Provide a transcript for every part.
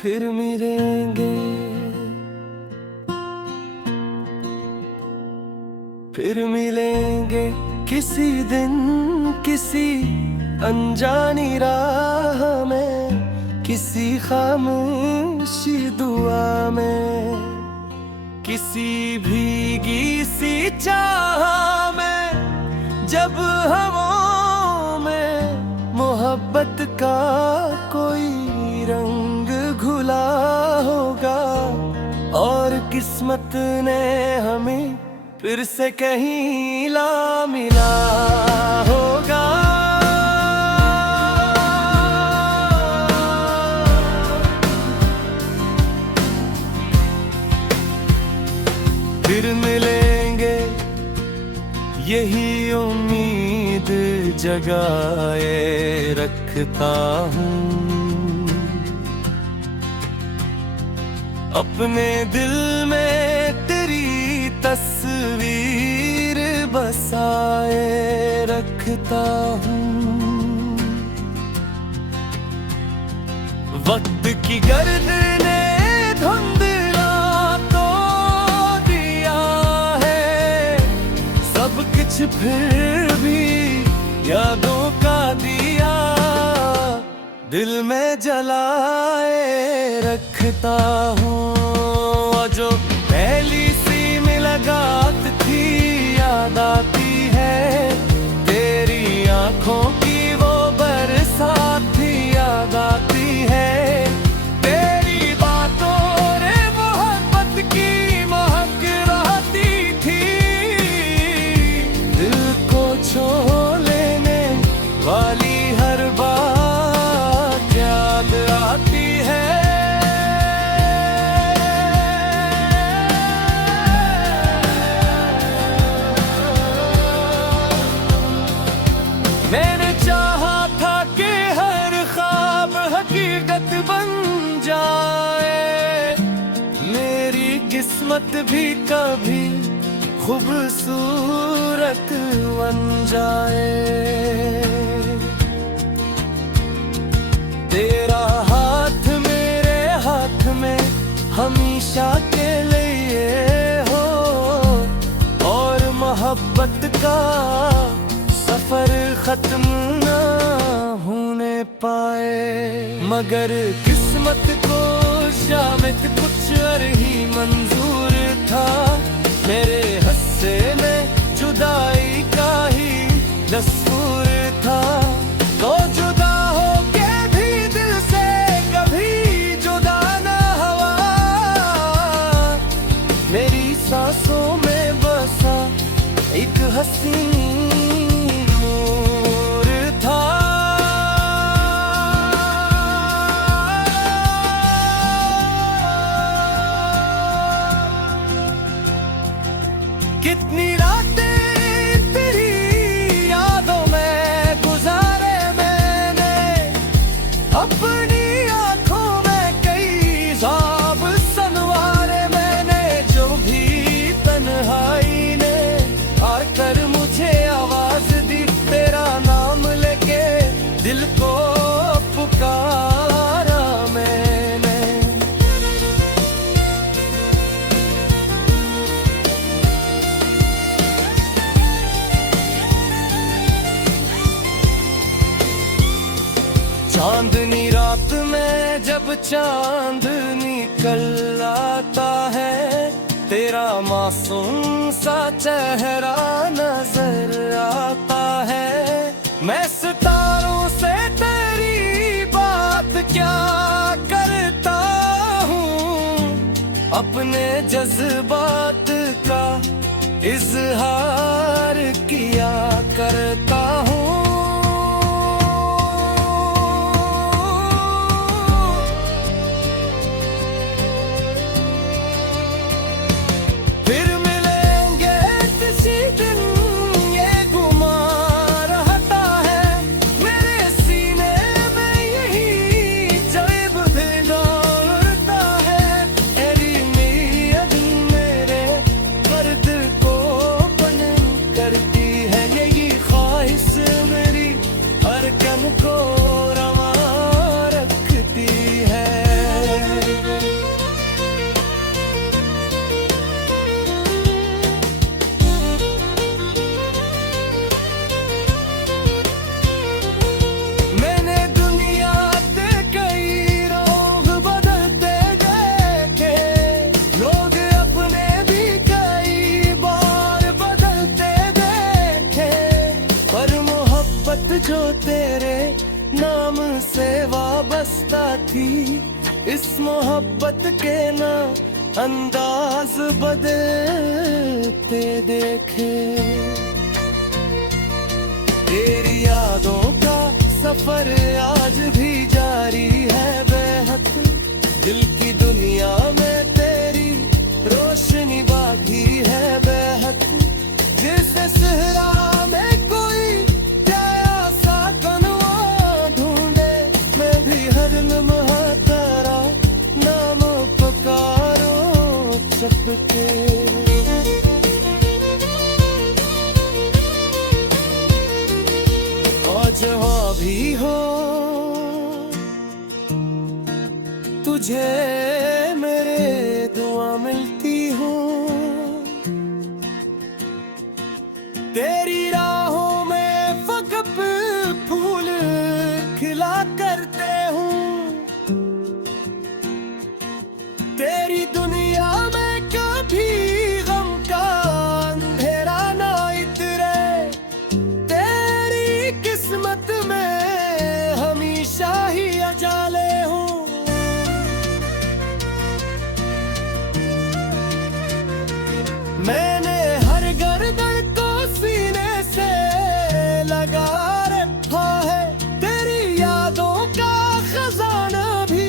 फिर मिलेंगे, फिर मिलेंगे किसी दिन किसी अनजानी राह में, किसी खामोशी दुआ में, किसी भीगी सी चाह में, जब हवाओं में मोहब्बत का कोई रंग घुला होगा और किस्मत ने हमें फिर से कहीं ला मिला होगा। फिर मिलेंगे यही उम्मीद जगाए रखता हूँ, अपने दिल में तेरी तस्वीर बसाए रखता हूँ। वक्त की गर्द ने धुंधला तो दिया है, सब कुछ फिर भी यादों का दिया दिल में जलाए रखता हूँ। जो पहली सी मुलाकात थी याद आती है, तेरी आंखों की वो बरसात थी याद आती है, तेरी बातों रे मोहब्बत की महक रहती थी, दिल को छू लेने वाली हर बात याद आती है। मैंने चाहा था कि हर ख्वाब हकीकत बन जाए, मेरी किस्मत भी कभी खूबसूरत बन जाए। तेरा हाथ मेरे हाथ में हमेशा के लिए हो और मोहब्बत का सफर खत्म न होने पाए। मगर किस्मत को शामित कुछ और ही मंजूर था, मेरे हिस्से में जुदाई का ही दस्तूर था, तो जुदा हो के भी दिल से कभी जुदा न हुआ, मेरी सांसों में बसा एक हसीन कितनी रातें तेरी यादों में गुजारे मैंने, अपनी आंखों में कई ख्वाब संवारे मैंने, जो भी तन्हाई ने आकर मुझे आवाज दी, तेरा नाम लेके दिल को पुकारा मैंने। चांदनी रात में जब चांद निकल आता है, तेरा मासूम सा चेहरा नजर आता है, मैं सितारों से तेरी बात क्या करता हूँ, अपने जज्बात का इजहार किया करता हूँ। फिर मिलेंगे किसी दिन ये गुमा रहता है, मेरे सीने में यही जब भी दौड़ता है, तेरी नीयत मेरे दर्द को बन करती है, यही ख्वाहिश से वाबस्ता थी, इस मोहब्बत के ना अंदाज बदलते देखे। तेरी यादों का सफर आज भी जारी है बेहद, दिल की दुनिया में तेरी रोशनी बाकी है बेहद। जैसे सहरा में कोई प्यारा सा कनवा ढूंढे, मैं भी हर लम्हा तेरा नाम पुकारो सबके। और जहाँ भी हो तुझे मेरे दुआ मिलती हूँ, तेरी राहों में फकत फूल खिला करते हूँ। तेरी दुनिया में कभी गम का अंधेरा ना इतरे, तेरी किस्मत में हमेशा ही अजाले हूँ। मैंने हर गर्दन को सीने से लगा रखा है, तेरी यादों का खजाना भी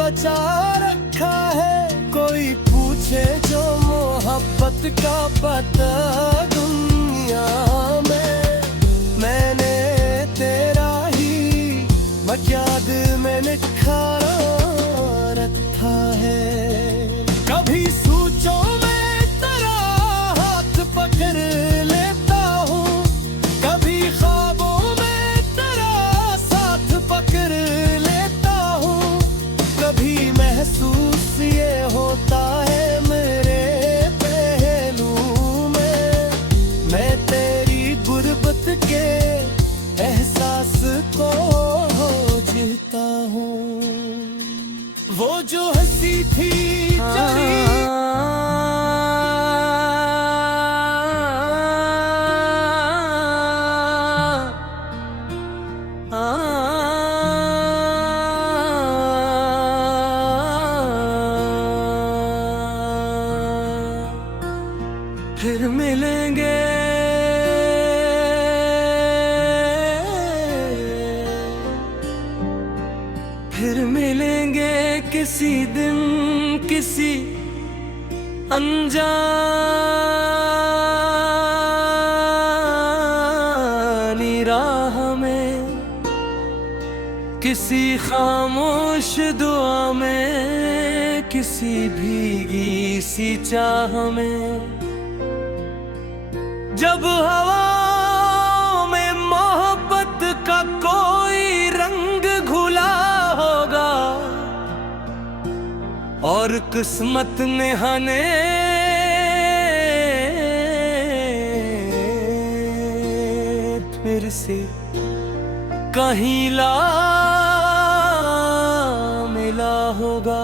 बचा रखा है। कोई पूछे जो मोहब्बत का पता दुनिया में, मैंने तेरा ही मक्याद में निखारा रखा है। कभी सोचो पकड़ लेता हूँ, कभी ख्वाबों में तेरा साथ पकड़ लेता हूँ। कभी महसूस ये होता है मेरे पहलू में, मैं तेरी गुर्बत के एहसास को जीता हूँ। वो जो हंसी थी चली फिर मिलेंगे, फिर मिलेंगे किसी दिन किसी अनजानी राह में, किसी खामोश दुआ में, किसी भीगी सी चाह में। जब हवा में मोहब्बत का कोई रंग घुला होगा और किस्मत ने हमें फिर से कहीं ला मिला होगा।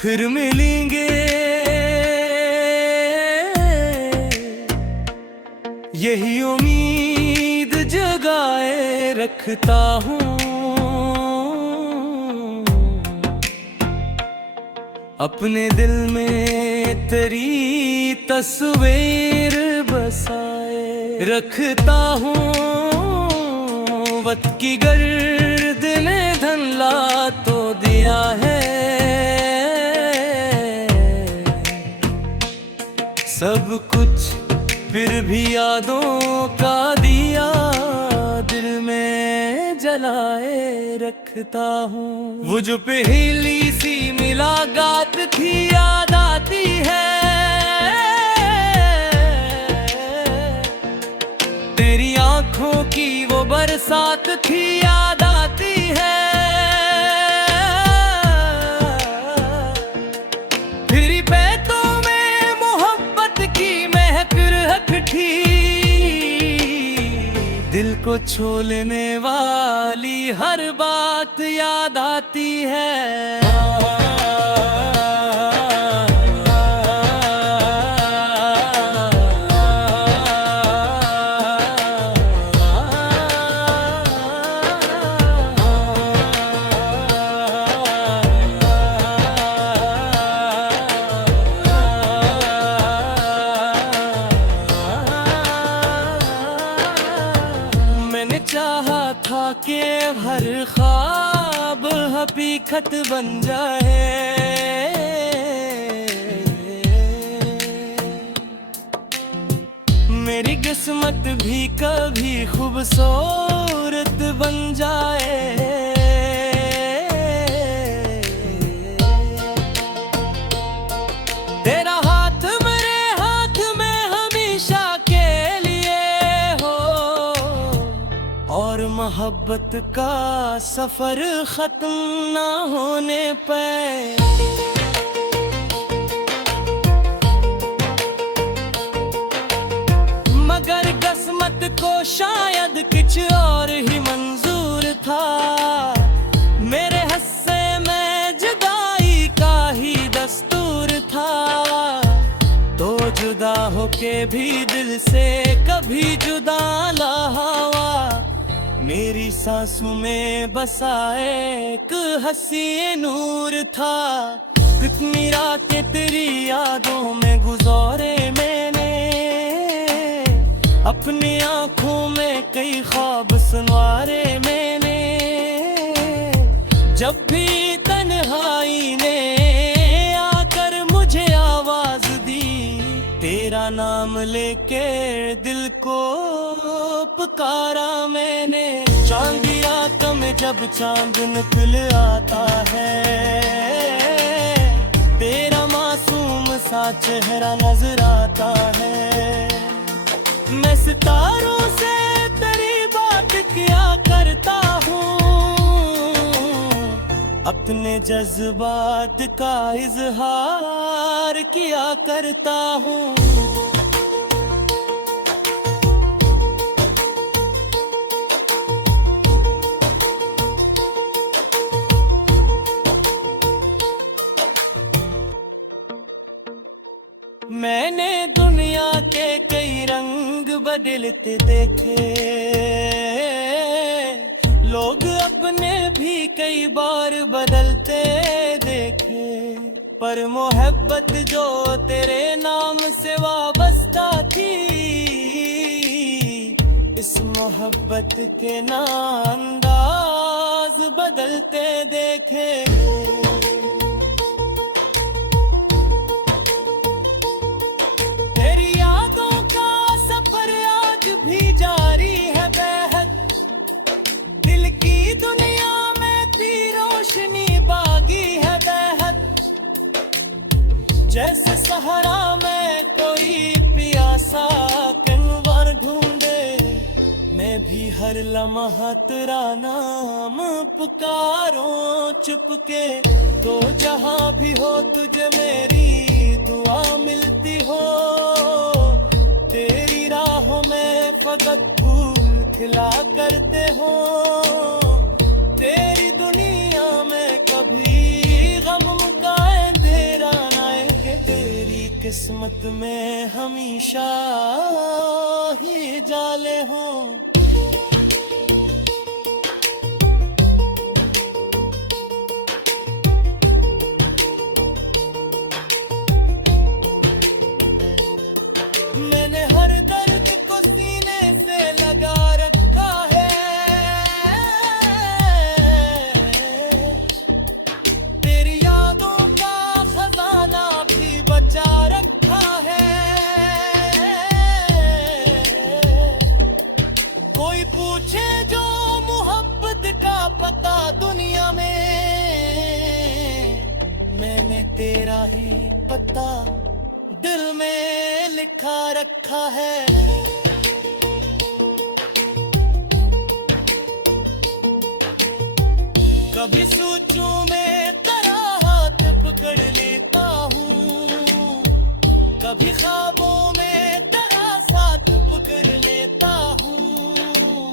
फिर मिलेंगे यही उम्मीद जगाए रखता हूँ, अपने दिल में तेरी तस्वीर बसाए रखता हूँ। वक्त की गर्द ने धन ला तो दिया है, सब कुछ फिर भी यादों का दिया दिल में जलाए रखता हूँ। वो जो पहली सी मुलाकात थी याद आती है, तेरी आंखों की वो बरसात थी याद आती है। फिर पैतों में मोहब्बत की महक रखी, दिल को छू लेने वाली हर बात याद आती है। गुलाबी खत बन जाए। मेरी किस्मत भी कभी खूबसूरत बन जाए। तेरा हाथ मेरे हाथ में हमेशा के लिए हो, और मोहब्बत का सफर खत्म ना होने पे। मगर किस्मत को शायद कुछ और ही मंजूर था। मेरे हिस्से में जुदाई का ही दस्तूर था। तो जुदा होके भी दिल से कभी जुदा ना हुआ। मेरी सांसों में बसा एक हंसी नूर था। कितनी रातें तेरी यादों में गुजारे मैंने, अपनी आंखों में कई ख्वाब सुनवारे मैंने। जब भी तन्हाई ने आकर मुझे आवाज दी, तेरा नाम लेके दिल को पुकारा मैंने। चांदी रात में जब चांद निकल आता है, तेरा मासूम सा चेहरा नजर आता है। मैं सितारों से तेरी बात किया करता हूँ, अपने जज्बात का इजहार किया करता हूँ। मैंने दुनिया के कई रंग बदलते देखे, लोग अपने भी कई बार बदलते देखे। पर मोहब्बत जो तेरे नाम से वाबस्ता थी, इस मोहब्बत के ना अंदाज बदलते देखे। जैसे सहारा में कोई प्यासा कनवर ढूंढे, मैं भी हर लम्हा तेरा नाम पुकारूं चुपके। तो जहां भी हो तुझे मेरी दुआ मिलती हो, तेरी राहों में फकत फूल खिला करते हो। तेरी दुनिया में कभी गम मुकाए अंधेरा ना है, तेरी किस्मत में हमेशा ही जाले हो। मैंने हर दर्द को सीने से लगा रखा है, तेरी यादों का खजाना भी बचा रखा है। कोई पूछे जो मोहब्बत का पता दुनिया में, मैंने तेरा ही पता दिल में लिखा रखा है। कभी सोचूं मैं तेरा हाथ पकड़ लेता हूँ, कभी ख्वाबों में तेरा साथ पकड़ लेता हूँ।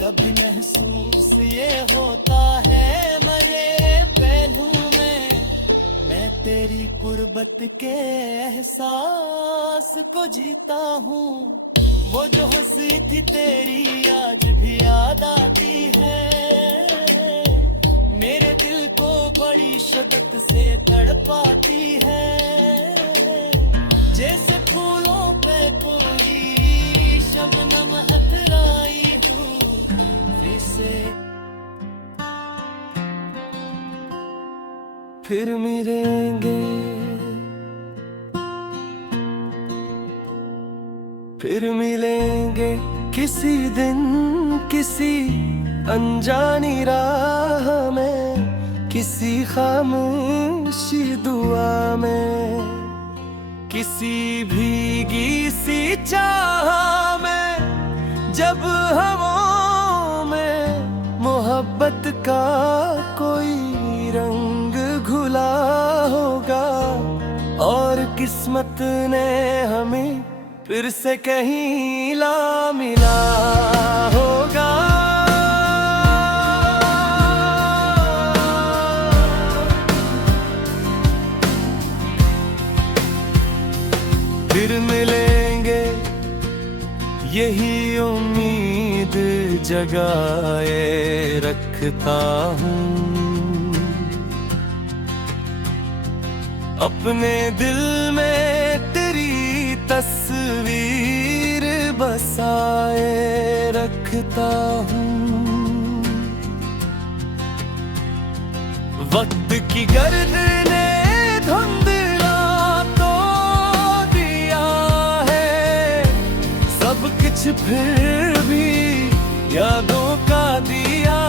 कभी महसूस ये होता है मेरे पहलू में, मैं तेरी गुर्बत के एहसास को जीता हूँ। वो जो हंसी थी तेरी आज भी याद आती है, मेरे दिल को बड़ी शिद्दत से तड़पाती है। जैसे फूलों पे कोई शबनम अतराई हूँ, फिर से फिर मिलेंगे, फिर मिलेंगे किसी दिन किसी अनजानी राह में, किसी खामोशी दुआ में, किसी भीगी सी चाह में, जब हवाओं में मोहब्बत का कोई रंग घुला होगा और किस्मत ने हमें फिर से कहीं ला मिला होगा। फिर मिलेंगे यही उम्मीद जगाए रखता हूँ, अपने दिल में तेरी तस्वीर बसाए रखता हूँ। वक्त की गर्द ने धुंधला तो दिया है, सब कुछ फिर भी यादों का दिया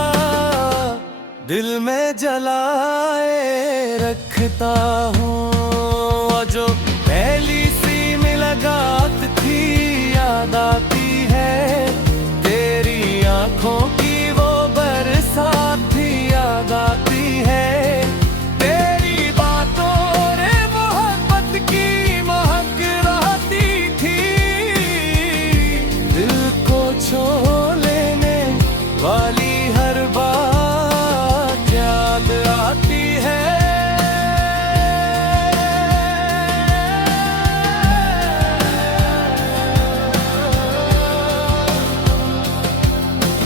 दिल में जलाए रखता हूँ। जो पहली सी मुलाकात थी याद आती है, तेरी आंखों की वो बरसात थी याद आती है, तेरी बातों ने मोहब्बत की महक रहती थी, दिल को छू लेने वाली हर बात याद आती है।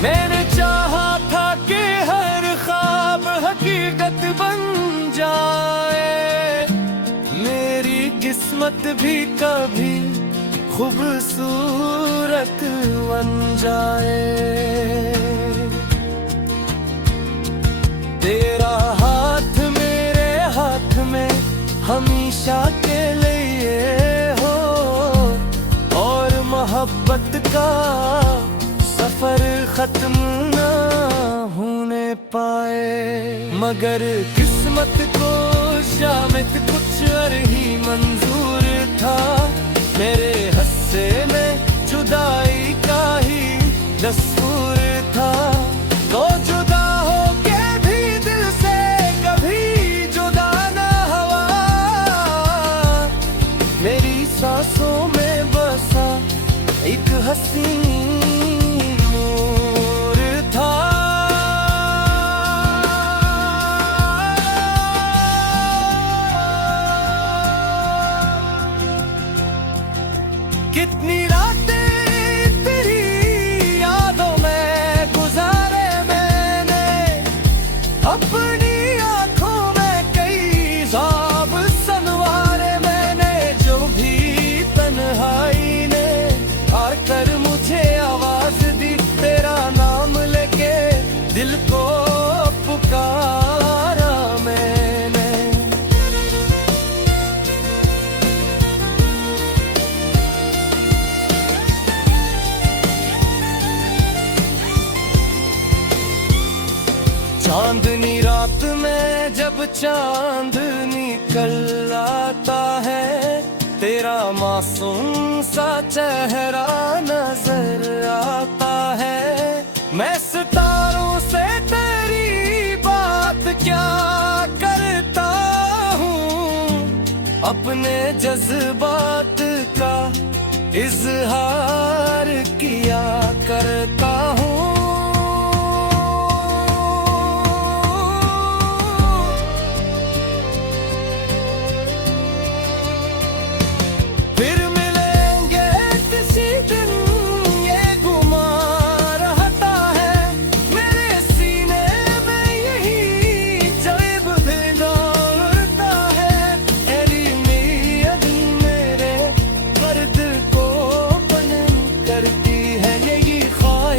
मैंने चाहा था कि हर ख्वाब हकीकत बन जाए, मेरी किस्मत भी कभी खूबसूरत बन जाए। तेरा हाथ मेरे हाथ में हमेशा के लिए हो और मोहब्बत का सफर खत्म ना होने पाए। मगर किस्मत को शामित कुछ और ही मंजूर था, मेरे हस्से में जुदाई का ही दस्तूर था, तो जुदा हो के भी दिल से कभी जुदा ना हुआ, मेरी सांसों में बसा एक हसीन कितनी रातें तेरी यादों में गुजारे मैंने, अपनी आंखों में कई ख्वाब संवारे मैंने, जो भी तन्हाई ने आकर मुझे आवाज दी, तेरा नाम लेके दिल को पुकारा मैंने। चांदनी रात में जब चांद निकल आता है, तेरा मासूम सा चेहरा नजर आता है, मैं सितारों से तेरी बात क्या करता हूँ, अपने जज्बात का इजहार किया करता हूँ। फिर मिलेंगे किसी दिन ये गुमा रहता है, मेरे सीने में यही जब भिगोरता है, तेरी नीयत मेरे दर्द को बन करती है, यही ख्वाब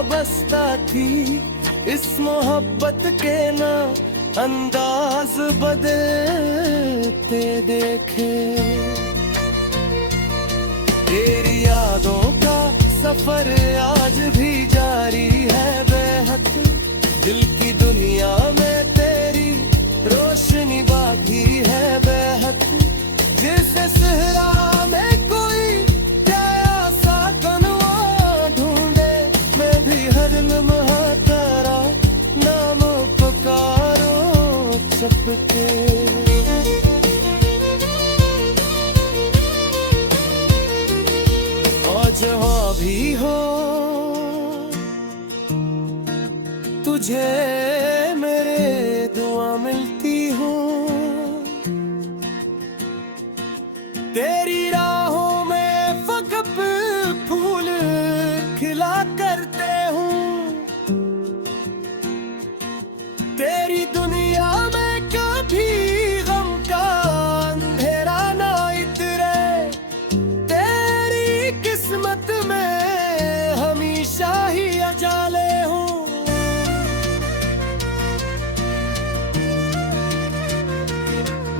वाबस्ता थी, इस मोहब्बत के ना अंदाज बदलते देखे। तेरी यादों का सफर आज भी जारी है बेहद, दिल की दुनिया में तेरी रोशनी बाकी है बेहद। जैसे सहरा में कोई प्यासा कनवा ढूंढे, मैं भी हर लम्हा तेरा नाम पुकारो सबके। जहाँ भी हो तुझे मेरे दुआ मिलती हो, तेरी राहों में फकत फूल खिला करते हूँ, तेरी दुनिया में कभी गम का अंधेरा ना इतरे, तेरी किस्मत में हमेशा ही अजाले हूँ।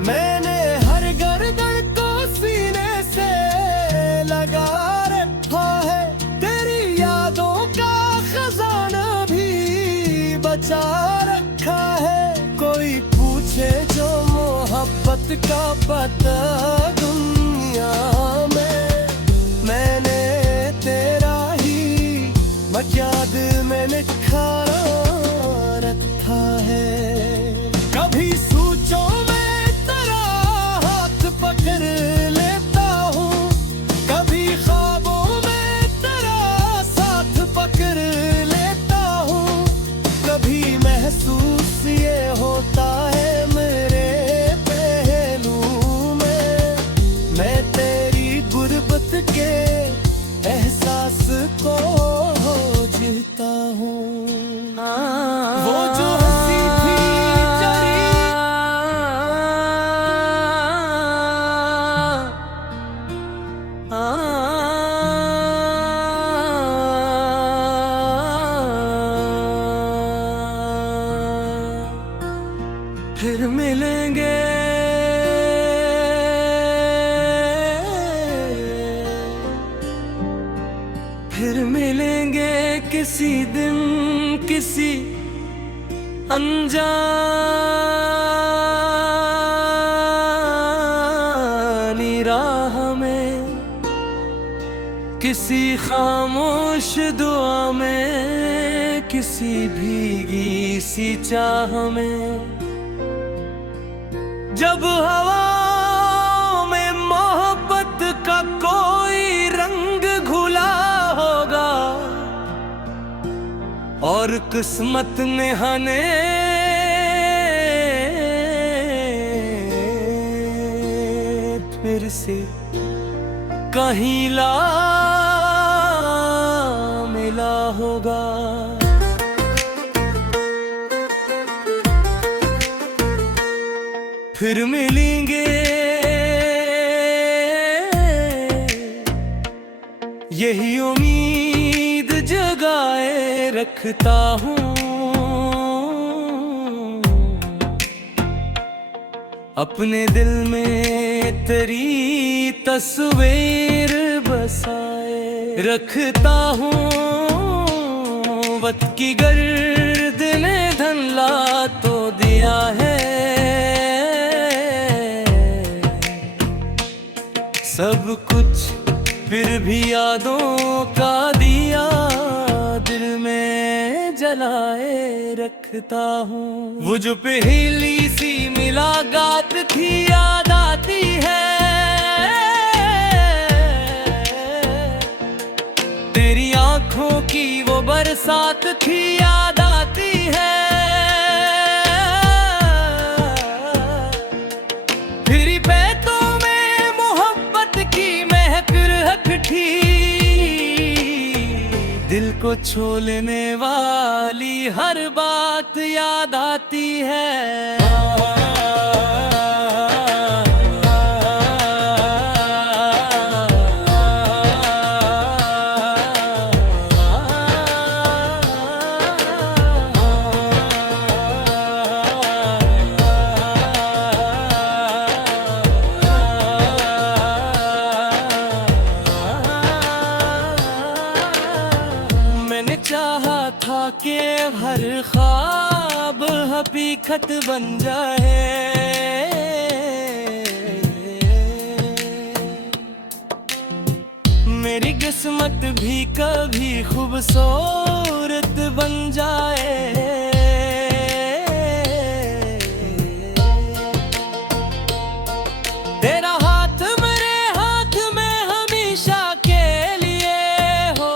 मैंने हर गर्दन को सीने से लगा रखा है, तेरी यादों का खजाना भी बचा रखा है। कोई पूछे जो मोहब्बत का पता दुनिया में, मैंने तेरा ही मक्याद में लिखा रखा है। कभी सोचो मैं तेरा हाथ पकड़ लेता हूँ, कभी ख्वाबों में तेरा साथ पकड़ लेता हूँ, कभी महसूस ये होता है मेरे पहलू में, मैं तेरी गुर्बत के एहसास को जीता हूँ। वो जो हंसी थी जरी, फिर मिलेंगे फिर मिलेंगे किसी दिन किसी अनजानी राह में, किसी खामोश दुआ में, किसी भीगी सी चाह में। जब हवा में मोहब्बत का कोई रंग घुला होगा और किस्मत ने हने फिर से कहीं ला मिला होगा। फिर मिलेंगे यही उम्मीद जगाए रखता हूँ, अपने दिल में तेरी तस्वीर बसाए रखता हूँ। वक्त की गर्द ने धनला तो दिया है, सब कुछ फिर भी यादों का दिया दिल में जलाए रखता हूँ। वो जो पहली सी मुलाकात थी याद आती है, तेरी आंखों की वो बरसात थी याद आती है। फिर बैतों में मोहब्बत की महक रखी, दिल को छू लेने वाली हर बात याद आती है। चाहा के हर ख्वाब हकीकत बन जाए, मेरी किस्मत भी कभी खूबसूरत बन जाए। तेरा हाथ मेरे हाथ में हमेशा के लिए हो,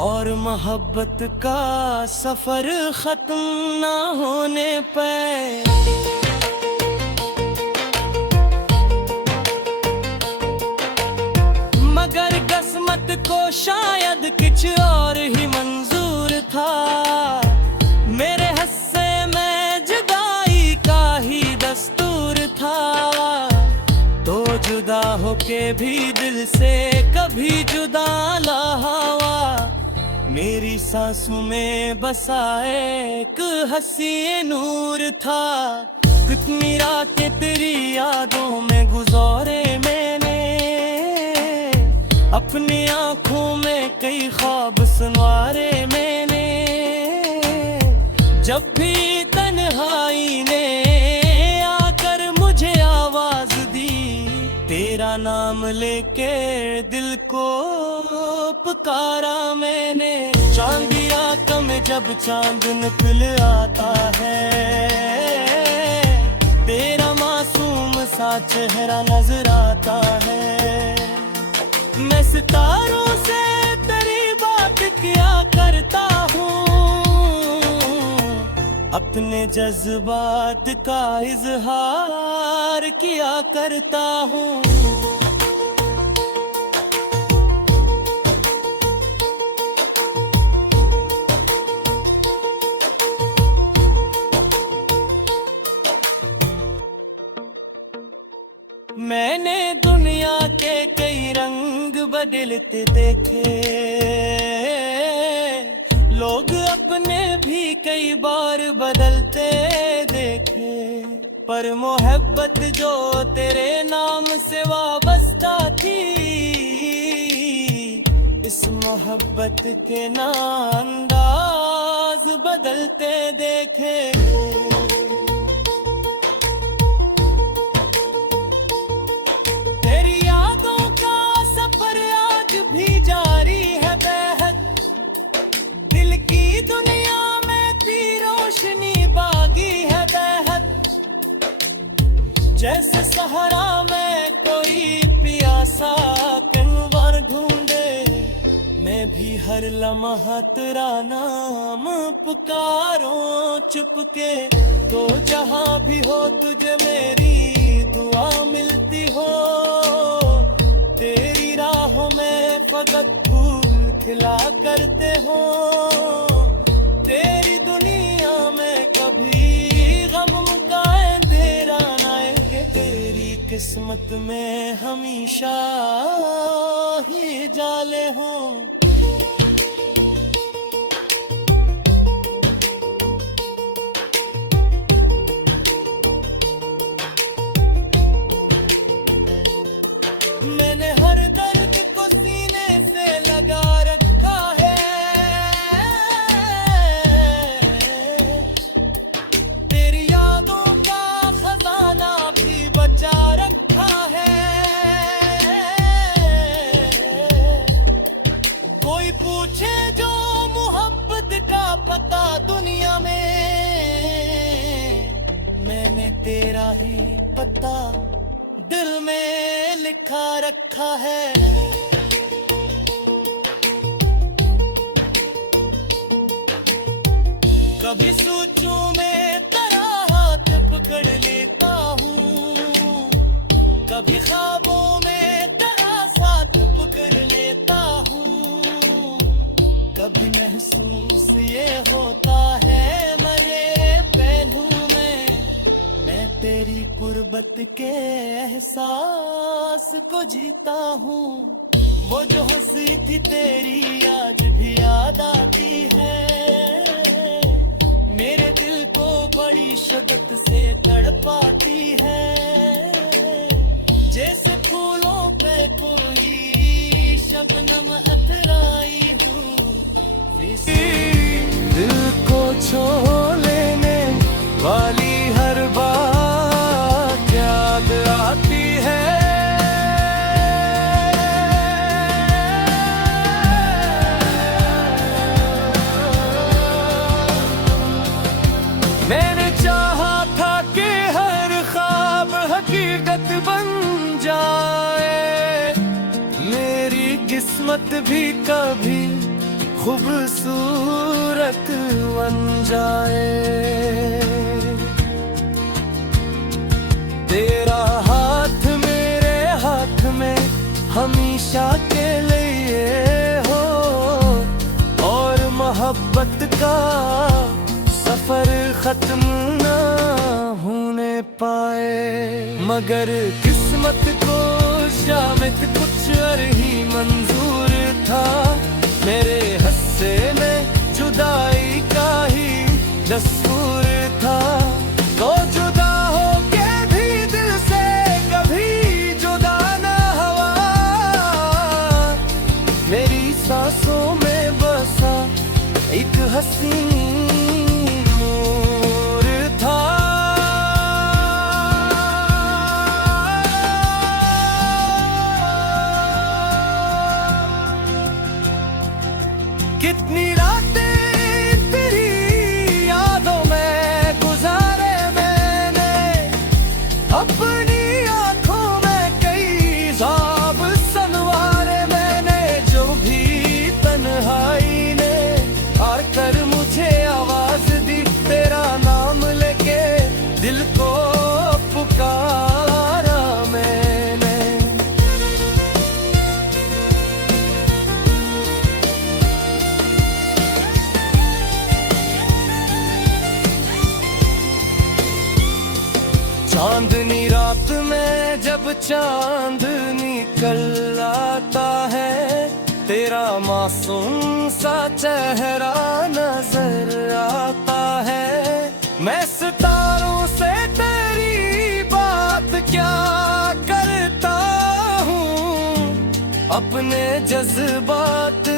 और मोहब्बत का सफर खत्म ना होने पे। मगर किस्मत को शायद कुछ और ही मंजूर था, मेरे हिस्से में जुदाई का ही दस्तूर था। तो जुदा होके भी दिल से कभी जुदा ना हुआ, मेरी सांसों में बसा एक हंसी नूर था। कितनी रातें तेरी यादों में गुजारे मैंने, अपनी आंखों में कई ख्वाब सुनवारे मैंने। जब भी तन्हाई ने आकर मुझे आवाज दी, तेरा नाम लेके दिल को पुकारा मैंने। चांदी रात में जब चांद निकल आता है, तेरा मासूम सा चेहरा नजर आता है। मैं सितारों से तेरी बात किया करता हूँ, अपने जज्बात का इजहार किया करता हूँ। मैंने दुनिया के कई रंग बदलते देखे, लोग अपने भी कई बार बदलते देखे, पर मोहब्बत जो तेरे नाम से वाबस्ता थी, इस मोहब्बत के ना अंदाज बदलते देखे। भी जारी है बेहद, दिल की दुनिया में भी रोशनी बागी है बेहद। जैसे सहरा में कोई प्यासा कनवर ढूंढे, मैं भी हर लम्हा तेरा नाम पुकारूं चुपके। तो जहां भी हो तुझे मेरी दुआ मिलती हो, तेरी राहों में फकत फूल खिला करते हो। तेरी दुनिया में कभी गम का अंधेरा न आए, तेरी किस्मत में हमेशा ही जाले हो। मैंने हर दर्द को सीने से लगा रखा है, तेरी यादों का खजाना भी बचा रखा है। कोई पूछे जो मोहब्बत का पता दुनिया में, मैंने तेरा ही पता दिल में लिखा रखा है। कभी सोचूं मैं तेरा हाथ पकड़ लेता हूँ, कभी ख्वाबों में तेरा साथ पकड़ लेता हूँ। कभी महसूस ये होता है मेरे पहलू में, मैं तेरी कुर्बत के एहसास को जीता हूँ। वो जो हंसी थी तेरी आज भी याद आती है, मेरे दिल को बड़ी शिद्दत से तड़पाती है। जैसे फूलों पे कोई शबनम अतराई हूँ, दिल को छू लेने वाली हर बात याद आती है। मैंने चाहा था कि हर ख्वाब हकीकत बन जाए, मेरी किस्मत भी कभी खूबसूरत बन जाए। तेरा हाथ मेरे हाथ में हमेशा के लिए हो, और मोहब्बत का सफर खत्म ना होने पाए। मगर किस्मत को शामित कुछ और ही मंजूर था, मेरे हस्से में जुदाई का ही दस्तूर था। तो जुदा हो के भी दिल से कभी जुदा ना हुआ, मेरी सांसों में बसा एक हसीन नूर था। कितनी रातें तेरी यादों में गुजारे मैंने, अपनी आंखों में कई ख्वाब संवारे मैंने। जो भी तन्हाई ने आकर मुझे आवाज दी, तेरा नाम लेके दिल को पुकारा मैंने। चांदनी रात में जब चांद निकल आता है, तेरा मासूम सा चेहरा नजर आता है। मैं सितारों से तेरी बात क्या करता हूँ, अपने जज्बात